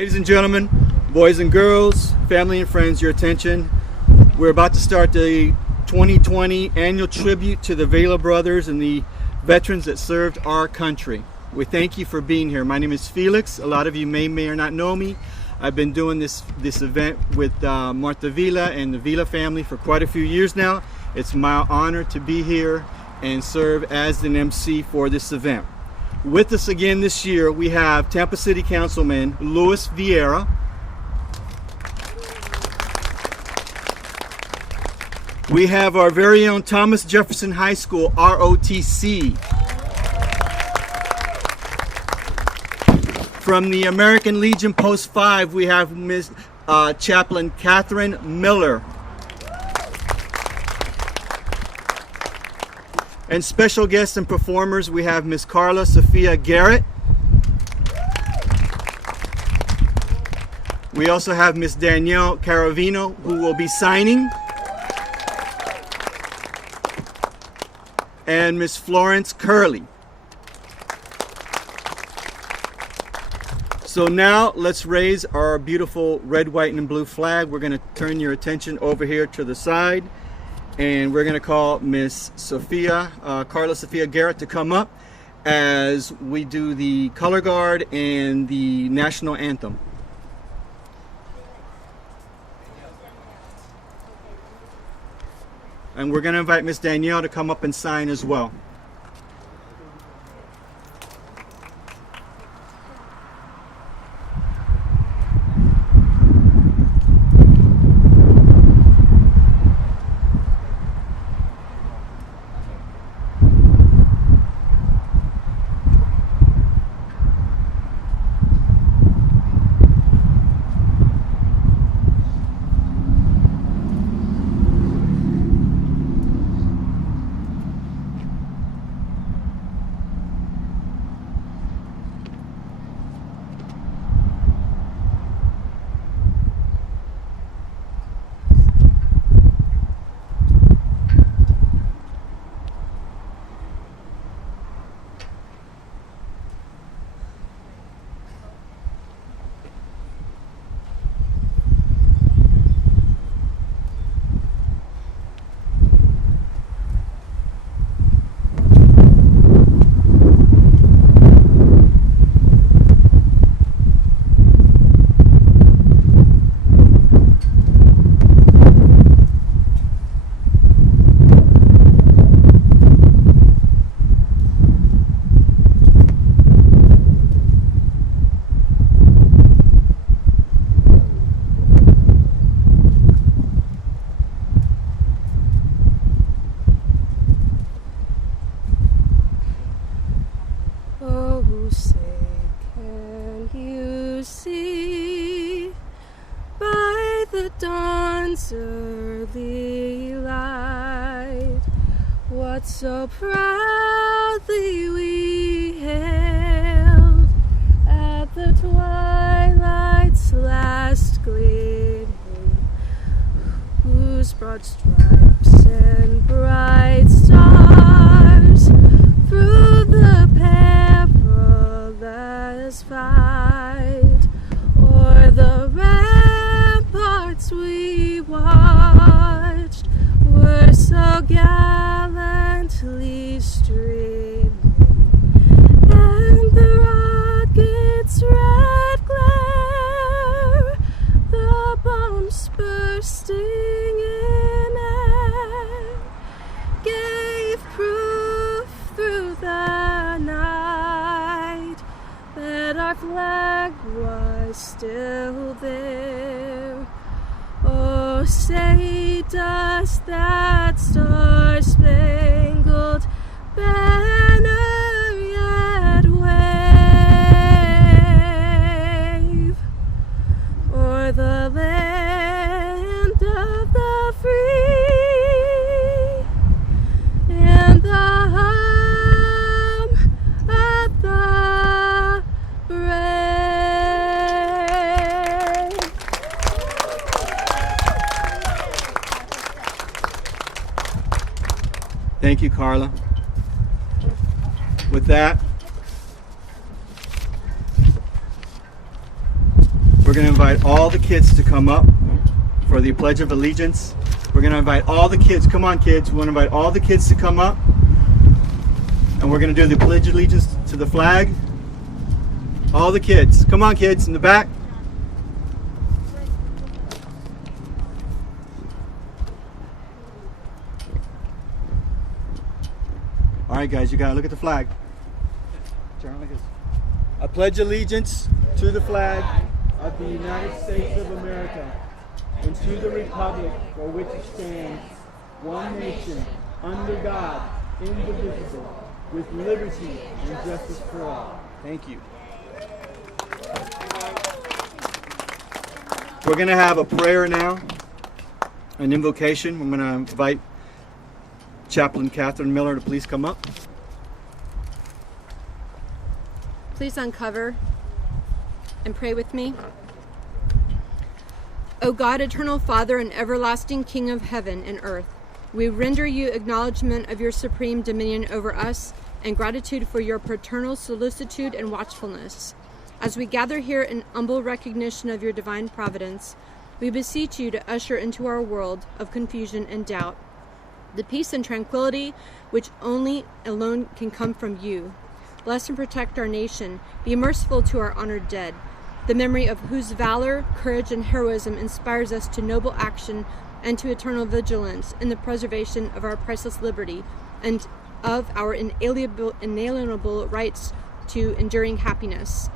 Ladies and gentlemen, boys and girls, family and friends, your attention. We're about to start the 2020 annual tribute to the Vila brothers and the veterans that served our country. We thank you for being here. My name is Felix. A lot of you may or not know me. I've been doing this event with Martha Vila and the Vila family for quite a few years now. It's my honor to be here and serve as an MC for this event. With us again this year, we have Tampa City Councilman Luis Vieira, we have our very own Thomas Jefferson High School ROTC, from the American Legion Post 5 we have Ms. Chaplain Catherine Miller, and special guests and performers, we have Ms. Carla Sophia Garrett. We also have Ms. Danielle Caravino, who will be signing, and Ms. Florence Curley. So now let's raise our beautiful red, white, and blue flag. We're going to turn your attention over here to the side. And we're going to call Miss Carla Sophia Garrett to come up as we do the color guard and the national anthem. And we're going to invite Miss Danielle to come up and sign as well. So proudly we hailed at the twilight's last gleaming, whose broad stripes and bright stars through the perilous fight o'er the ramparts we watched were so gallantly streaming, and the rocket's red glare, the bombs bursting in air, gave proof through the night that our flag was still there. Oh, say does that star-spangled banner yet wave o'er the land of the free and the home of the brave? Thank you, Carla. With that, We're going to invite all the kids to come up for the Pledge of Allegiance. We're going to invite all the kids. Come on, kids. We want to invite all the kids to come up. And we're going to do the Pledge of Allegiance to the flag. All the kids. Come on, kids, in the back. All right, guys, you got to look at the flag. Turn like this. I pledge allegiance to the flag of the United States of America and to the republic for which it stands, one nation, under God, indivisible, with liberty and justice for all. Thank you. We're going to have a prayer now, an invocation. I'm going to invite Chaplain Catherine Miller to please come up. Please uncover and pray with me. O God, eternal Father and everlasting King of heaven and earth, we render you acknowledgement of your supreme dominion over us and gratitude for your paternal solicitude and watchfulness. As we gather here in humble recognition of your divine providence, we beseech you to usher into our world of confusion and doubt the peace and tranquility which only alone can come from you. Bless and protect our nation. Be merciful to our honored dead, the memory of whose valor, courage, and heroism inspires us to noble action and to eternal vigilance in the preservation of our priceless liberty and of our inalienable rights to enduring happiness.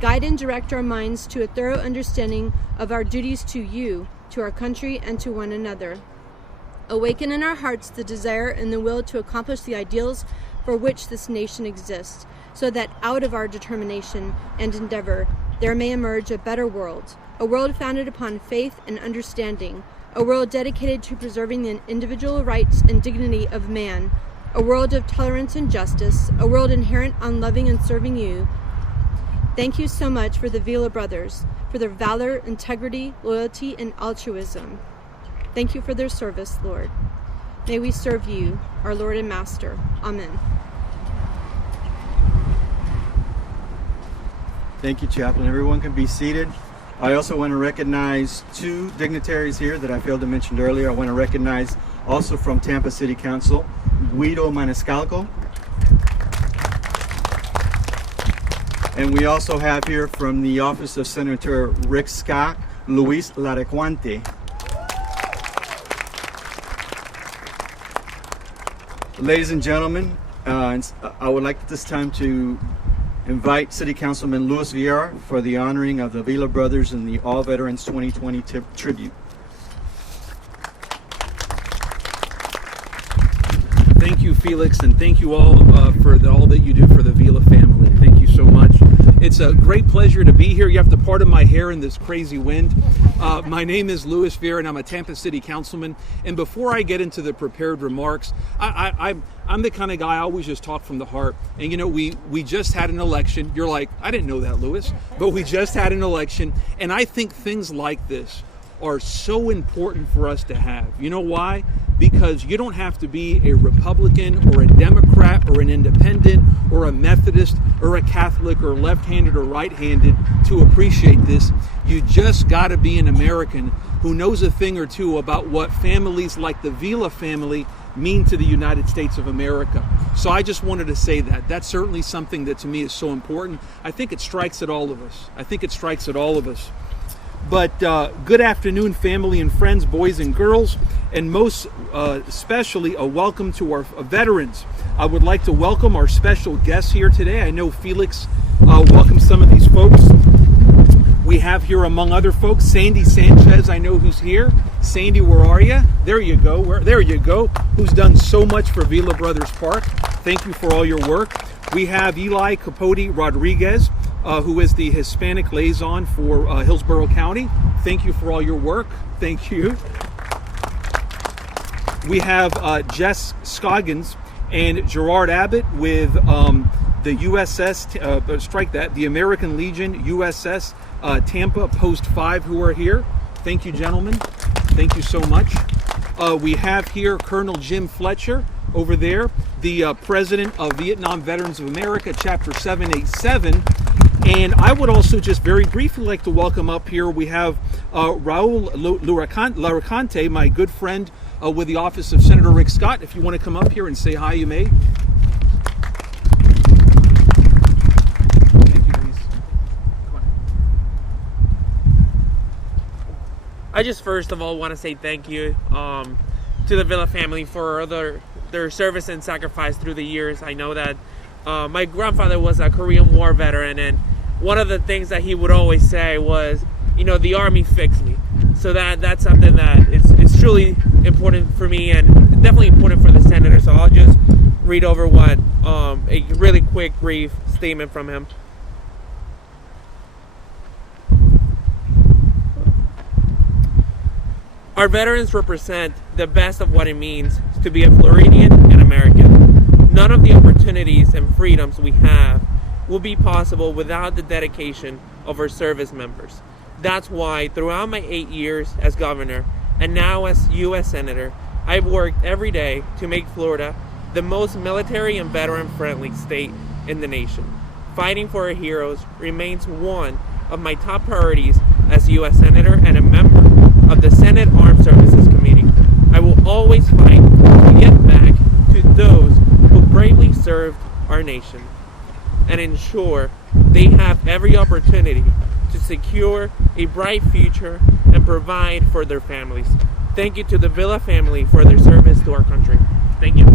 Guide and direct our minds to a thorough understanding of our duties to you, to our country, and to one another. Awaken in our hearts the desire and the will to accomplish the ideals for which this nation exists, so that out of our determination and endeavor there may emerge a better world, a world founded upon faith and understanding, a world dedicated to preserving the individual rights and dignity of man, a world of tolerance and justice, a world inherent on loving and serving you. Thank you so much for the Vila brothers, for their valor, integrity, loyalty, and altruism. Thank you for their service, Lord. May we serve you, our Lord and Master. Amen. Thank you, Chaplain. Everyone can be seated. I also want to recognize two dignitaries here that I failed to mention earlier. I want to recognize also from Tampa City Council, Guido Maniscalco. And we also have here from the office of Senator Rick Scott, Luis Larequante. Ladies and gentlemen, I would like at this time to invite City Councilman Luis Vieira for the honoring of the Vila brothers in the All Veterans 2020 tribute. Thank you, Felix, and thank you all for all that you do for the Vila family. Thank you so much. It's a great pleasure to be here. You have to pardon my hair in this crazy wind. My name is Luis Vieira, and I'm a Tampa City Councilman. And before I get into the prepared remarks, I'm the kind of guy I always just talk from the heart. And you know, we just had an election. You're like, I didn't know that, Luis. But we just had an election, and I think things like this are so important for us to have. You know why? Because you don't have to be a Republican or a Democrat or an independent or a Methodist or a Catholic or left-handed or right-handed to appreciate this. You just got to be an American who knows a thing or two about what families like the Vila family mean to the United States of America. So I just wanted to say that. That's certainly something that to me is so important. I think it strikes at all of us. But good afternoon, family and friends, boys and girls, and most especially a welcome to our veterans. I would like to welcome our special guests here today. I know Felix welcomed some of these folks. We have here, among other folks, Sandy Sanchez, I know who's here. Sandy, where are you? There you go. There you go. Who's done so much for Vila Brothers Park. Thank you for all your work. We have Eli Capote Rodriguez, who is the Hispanic liaison for Hillsborough County. Thank you for all your work. Thank you. We have Jess Scoggins and Gerard Abbott with the USS, the American Legion USS Tampa Post 5, who are here. Thank you, gentlemen. Thank you so much. We have here Colonel Jim Fletcher over there, the president of Vietnam Veterans of America, Chapter 787. And I would also just very briefly like to welcome up here, we have Raul Laricante, my good friend with the office of Senator Rick Scott. If you want to come up here and say hi, you may. Thank you, Luis. Come on. I just first of all want to say thank you to the Vila family for their service and sacrifice through the years. I know that my grandfather was a Korean War veteran, and one of the things that he would always say was, you know, the Army fixed me. So that's something that it's truly important for me, and definitely important for the senator. So I'll just read over what a really quick, brief statement from him. Our veterans represent the best of what it means to be a Floridian and American. None of the opportunities and freedoms we have will be possible without the dedication of our service members. That's why throughout my 8 years as governor and now as U.S. Senator, I've worked every day to make Florida the most military and veteran-friendly state in the nation. Fighting for our heroes remains one of my top priorities as U.S. Senator and a member of the Senate Armed Services Committee. I will always fight to get back to those who bravely served our nation and ensure they have every opportunity to secure a bright future and provide for their families. Thank you to the Vila family for their service to our country. Thank you.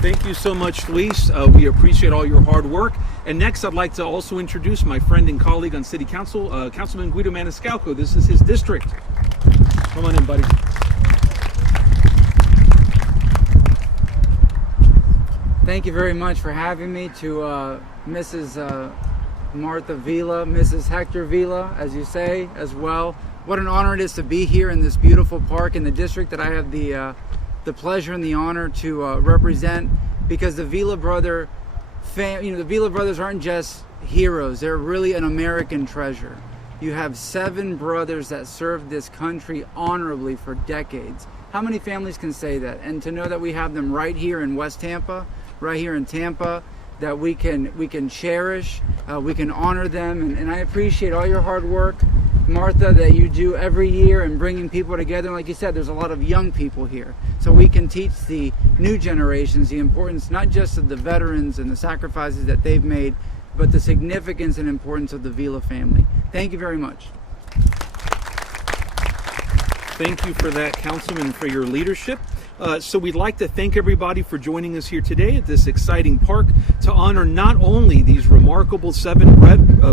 Thank you so much, Luis. We appreciate all your hard work. And next, I'd like to also introduce my friend and colleague on City Council, Councilman Guido Maniscalco. This is his district. Come on in, buddy. Thank you very much for having me. To Mrs. Martha Vila, Mrs. Hector Vila, as you say, as well. What an honor it is to be here in this beautiful park in the district that I have the pleasure and the honor to represent, because the Vila brother the Vila brothers aren't just heroes, they're really an American treasure. You have 7 brothers that served this country honorably for decades. How many families can say that? And to know that we have them right here in West Tampa, right here in Tampa, that we can cherish, we can honor them, and I appreciate all your hard work, Martha, that you do every year in bringing people together. And like you said, there's a lot of young people here, so we can teach the new generations the importance not just of the veterans and the sacrifices that they've made, but the significance and importance of the Vila family. Thank you very much. Thank you for that, Councilman, for your leadership. So we'd like to thank everybody for joining us here today at this exciting park to honor not only these remarkable 7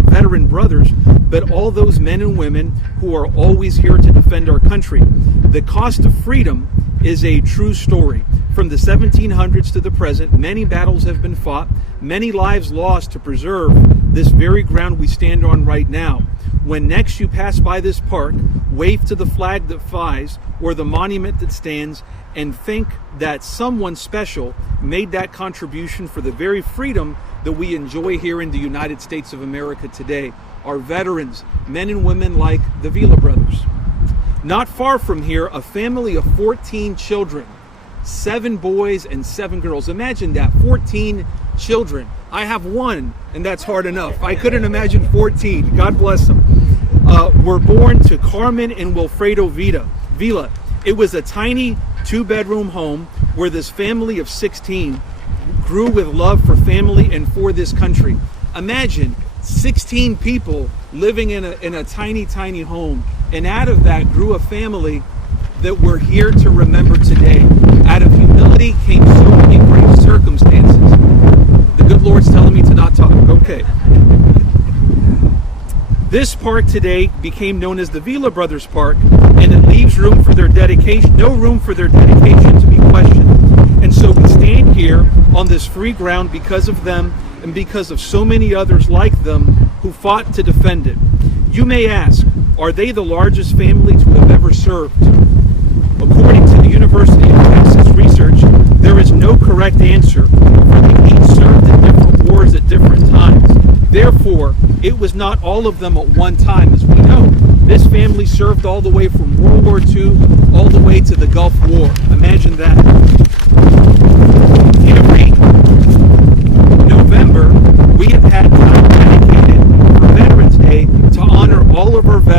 veteran brothers, but all those men and women who are always here to defend our country. The cost of freedom is a true story. From the 1700s to the present, many battles have been fought, many lives lost to preserve this very ground we stand on right now. When next you pass by this park, wave to the flag that flies or the monument that stands, and think that someone special made that contribution for the very freedom that we enjoy here in the United States of America today. Our veterans, men and women like the Vila brothers. Not far from here, a family of 14 children, 7 boys and 7 girls. Imagine that, 14 children. I have 1, and that's hard enough. I couldn't imagine 14. God bless them. Were born to Carmen and Wilfredo Vila. It was a tiny 2-bedroom home where this family of 16 grew with love for family and for this country. Imagine 16 people living in a tiny, tiny home, and out of that grew a family that we're here to remember today. Out of humility came so many great circumstances. The good Lord's telling me to not talk. Okay. This park today became known as the Vila Brothers Park, and it leaves room for their dedication, no room for their dedication to be questioned. And so we stand here on this free ground because of them and because of so many others like them who fought to defend it. You may ask, are they the largest family to have ever served? According to the University of Texas research, there is no correct answer, for they each served in different wars at different times. Therefore, it was not all of them at one time, as we know. This family served all the way from World War II all the way to the Gulf War. Imagine that. Every November,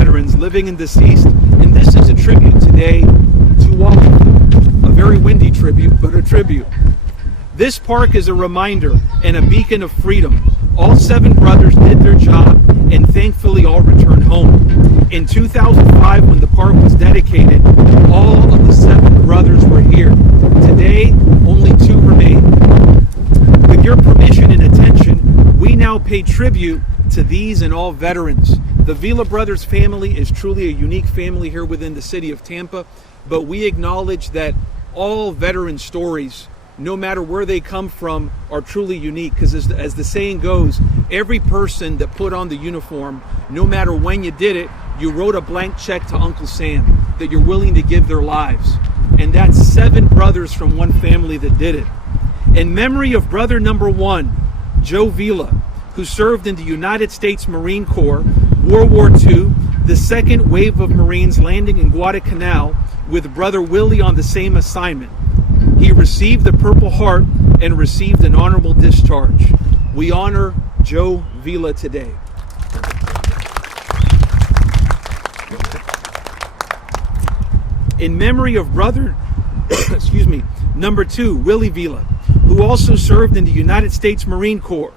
veterans, living and deceased, and this is a tribute today to all of them. A very windy tribute, but a tribute. This park is a reminder and a beacon of freedom. All 7 brothers did their job, and thankfully all returned home. In 2005, when the park was dedicated, all of the 7 brothers were here. Today, only 2 remain. With your permission and attention, we now pay tribute to these and all veterans. The Vila brothers family is truly a unique family here within the city of Tampa, but we acknowledge that all veteran stories, no matter where they come from, are truly unique, because as the saying goes, every person that put on the uniform, no matter when you did it, you wrote a blank check to Uncle Sam that you're willing to give their lives. And that's 7 brothers from one family that did it. In memory of brother number 1, Joe Vila, who served in the United States Marine Corps, World War II, the second wave of Marines landing in Guadalcanal with brother Willie on the same assignment. He received the Purple Heart and received an honorable discharge. We honor Joe Vila today. In memory of brother, number 2, Willie Vila, who also served in the United States Marine Corps,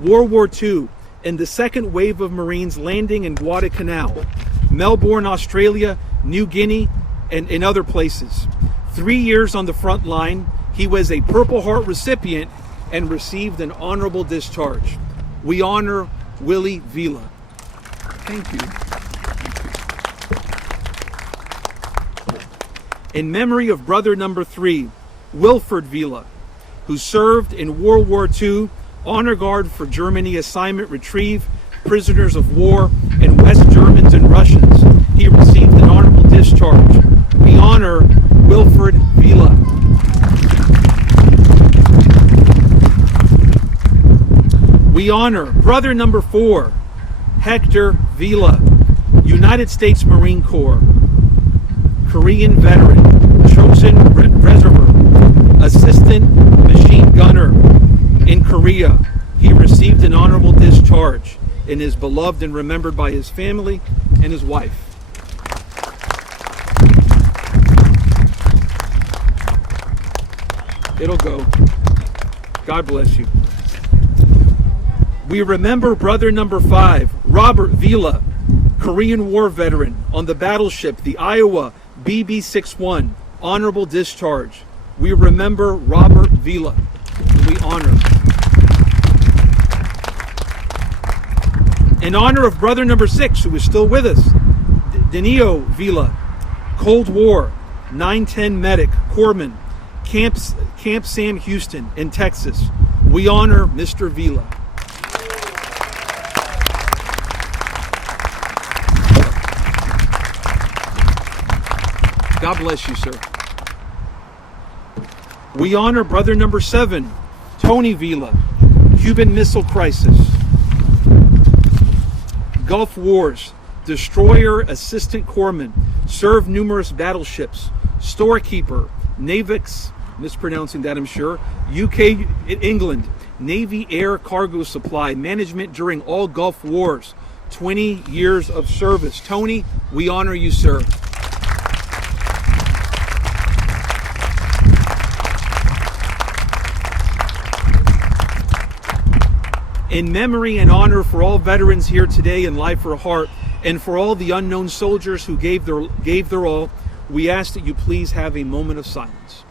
World War II, and the second wave of Marines landing in Guadalcanal, Melbourne, Australia, New Guinea, and in other places. 3 years on the front line, he was a Purple Heart recipient and received an honorable discharge. We honor Willie Vila. Thank you. In memory of brother number 3, Wilford Vila, who served in World War II, Honor Guard for Germany assignment, retrieve prisoners of war and West Germans and Russians. He received an honorable discharge. We honor Wilford Vila. We honor brother number 4, Hector Vila, United States Marine Corps, Korean veteran, chosen reservoir, assistant machine gunner in Korea. He received an honorable discharge and is beloved and remembered by his family and his wife. It'll go. God bless you. We remember brother number 5, Robert Vila, Korean War veteran on the battleship, the Iowa BB-61, honorable discharge. We remember Robert Vila, and we honor. In honor of brother number 6, who is still with us, Danilo Vila, Cold War, 910 medic, corpsman, Camp Sam Houston in Texas. We honor Mr. Vila. God bless you, sir. We honor brother number 7, Tony Vila, Cuban Missile Crisis, Gulf Wars, destroyer assistant corpsman, served numerous battleships, storekeeper, Navix, mispronouncing that I'm sure, UK, England, Navy air cargo supply, management during all Gulf Wars, 20 years of service. Tony, we honor you, sir. In memory and honor for all veterans here today in Life or Heart, and for all the unknown soldiers who gave their all, we ask that you please have a moment of silence.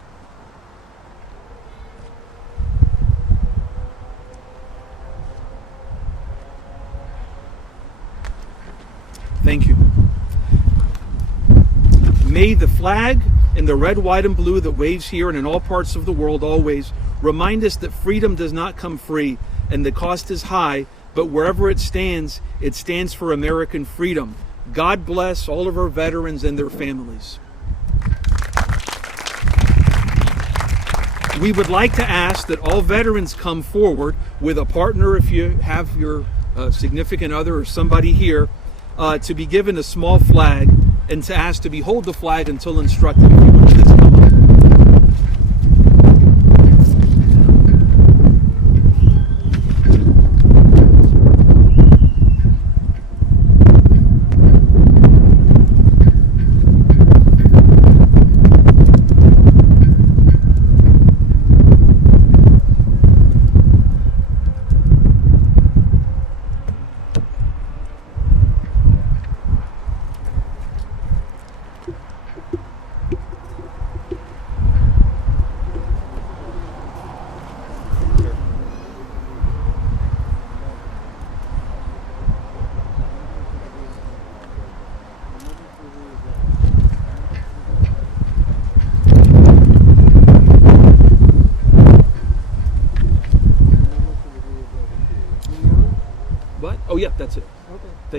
Thank you. May the flag and the red, white, and blue that waves here and in all parts of the world always remind us that freedom does not come free, and the cost is high, but wherever it stands for American freedom. God bless all of our veterans and their families. We would like to ask that all veterans come forward with a partner, if you have your significant other or somebody here, to be given a small flag and to ask to hold the flag until instructed. If you would please come up.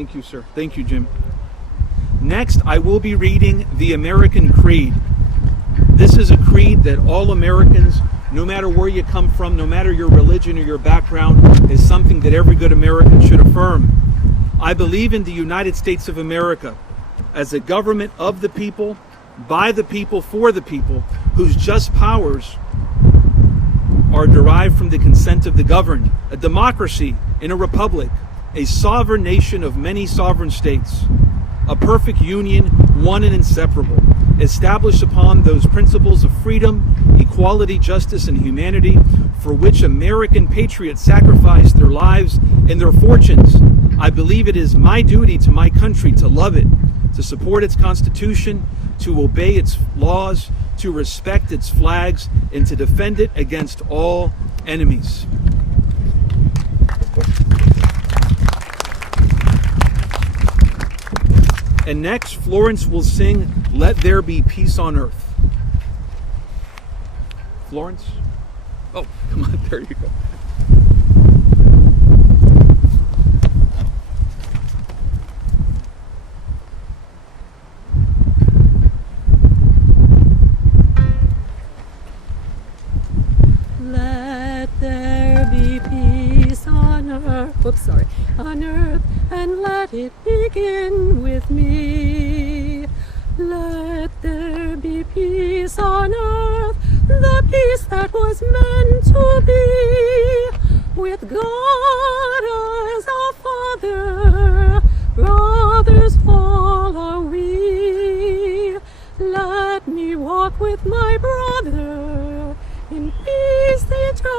Thank you, sir. Thank you, Jim. Next, I will be reading the American Creed. This is a creed that all Americans, no matter where you come from, no matter your religion or your background, is something that every good American should affirm. I believe in the United States of America as a government of the people, by the people, for the people, whose just powers are derived from the consent of the governed, a democracy in a republic, a sovereign nation of many sovereign states, a perfect union, one and inseparable, established upon those principles of freedom, equality, justice, and humanity, for which American patriots sacrificed their lives and their fortunes. I believe it is my duty to my country to love it, to support its Constitution, to obey its laws, to respect its flags, and to defend it against all enemies. And next, Florence will sing "Let There Be Peace on Earth." Florence? Oh, come on, there you go. Let there be peace on earth, on earth, and let it begin with me. Let there be peace on earth, the peace that was meant to be, with God as our Father, brothers all are we. Let me walk with my brother in peace eternally.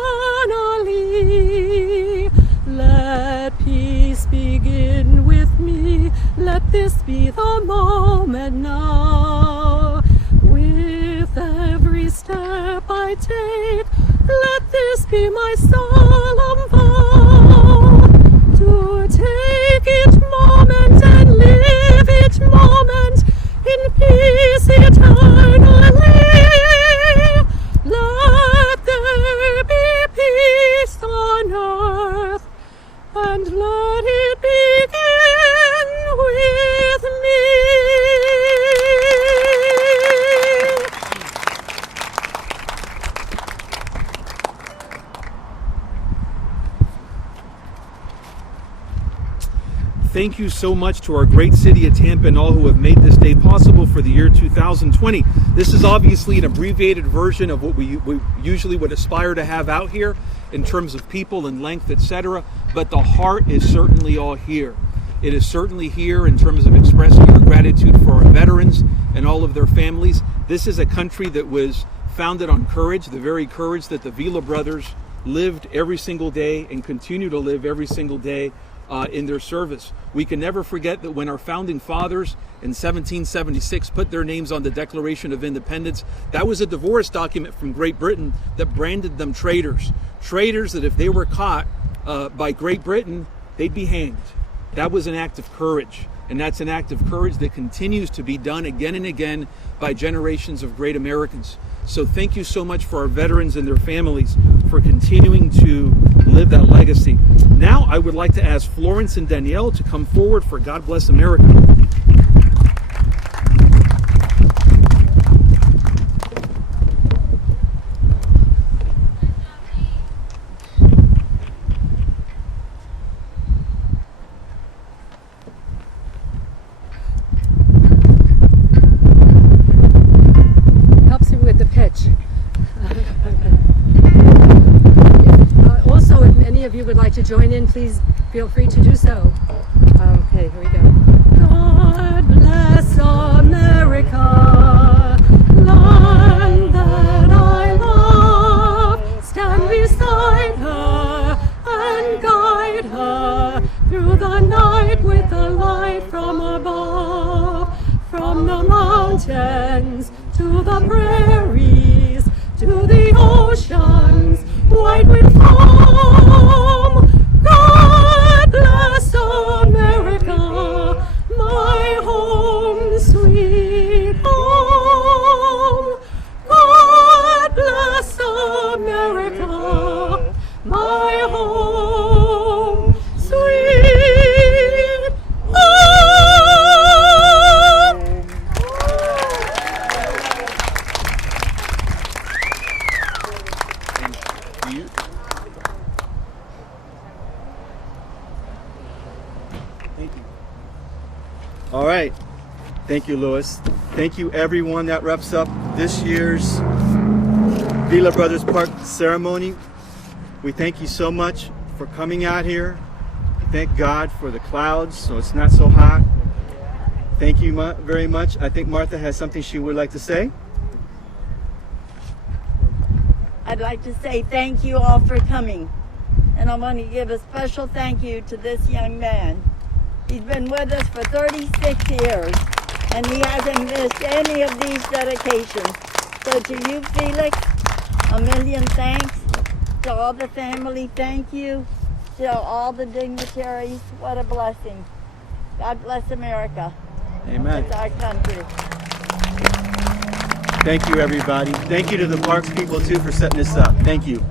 Let peace begin with me. Let this be the moment now. With every step I take, let this be my solemn vow, to take each moment and live each moment in peace eternally. Let there be peace on earth, and let it begin with me. Thank you so much to our great city of Tampa and all who have made this day possible for the year 2020. This is obviously an abbreviated version of what we usually would aspire to have out here in terms of people and length, etc. But the heart is certainly all here. It is certainly here in terms of expressing our gratitude for our veterans and all of their families. This is a country that was founded on courage, the very courage that the Vila brothers lived every single day and continue to live every single day in their service. We can never forget that when our founding fathers in 1776 put their names on the Declaration of Independence, that was a divorce document from Great Britain that branded them traitors. Traitors that if they were caught by Great Britain, they'd be hanged. That was an act of courage. And that's an act of courage that continues to be done again and again by generations of great Americans. So thank you so much for our veterans and their families for continuing to live that legacy. Now I would like to ask Florence and Danielle to come forward for God Bless America. Helps me with the pitch. Also, if any of you would like to join in, please feel free to do so. Okay, here we go. God bless America, land that I love. Stand beside her and guide her through the night with the light from above. From the mountains to the prairies, to the oceans, white with foam. God bless America, my home, sweet home. God bless America, my home, sweet home. Thank you, Louis. Thank you, everyone. That wraps up this year's Vila Brothers Park ceremony. We thank you so much for coming out here. Thank God for the clouds, so it's not so hot. Thank you very much. I think Martha has something she would like to say. I'd like to say thank you all for coming. And I want to give a special thank you to this young man. He's been with us for 36 years, and he hasn't missed any of these dedications. So to you, Felix, a million thanks. To all the family, thank you. To all the dignitaries, what a blessing. God bless America. Amen. It's our country. Thank you, everybody. Thank you to the parks people, too, for setting this up. Thank you.